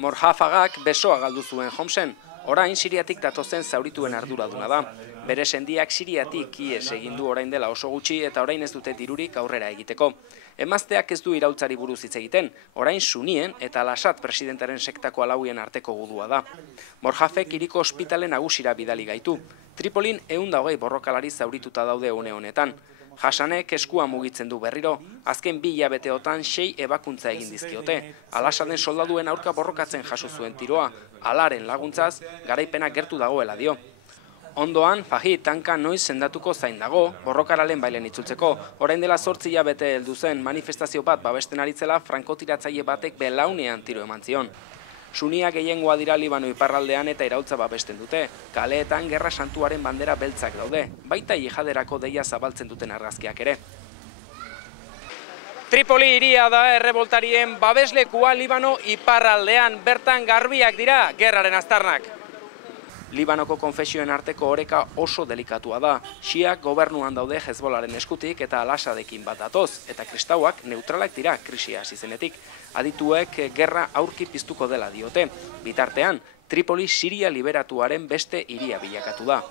Morhafagak besoa galdu zuen Homsen. Orain Siriatik datozen zaurituen arduraduna da. Bere sendiak Siriatik ihes egin du orain dela oso gutxi eta orain ez dute dirurik aurrera egiteko. Emazteak ez du iraultzari buruz hitz egiten, orain Sunien eta Al-Assad presidentaren sektako alauien arteko gudua da. Morhafek hiriko ospitale nagusira bidali gaitu. Tripolin 120 borrokalari zaurituta daude une honetan. Hassanek eskua mugitzen du berriro, azken 2 hilabeteotan 6 ebakuntza egin dizkiote. Al-Assaden soldaduen aurka borrokatzen jaso zuen tiroa, Alaren laguntzaz, garaipena gertu dagoela dio. Ondoan, Fahid tanka noiz sendatuko zain dago, borrokaralen bailen itzultzeko. Orain dela 8 hilabete heldu zen manifestazio bat babesten aritzela frankotiratzaile batek belaunean tiro eman zion. Suniak gehiengoa dira Libano iparraldean eta iraultza babesten dute. Kaleetan gerra santuaren bandera beltzak daude, baita jihaderako deia zabaltzen duten argazkiak ere. Tripoli hiria da erreboltarien babeslekua Libano iparraldean, bertan garbiak dira gerraren aztarnak. Libanoko konfesioen arteko oreka oso delikatua da. Xiak gobernuan daude Hezbollaren eskutik eta Al-Assadekin bat datoz, eta kristauak neutralak dira krisia hasi zenetik. Adituek gerra aurki piztuko dela diote. Bitartean, Tripoli Siria liberatuaren beste hiria bilakatu da.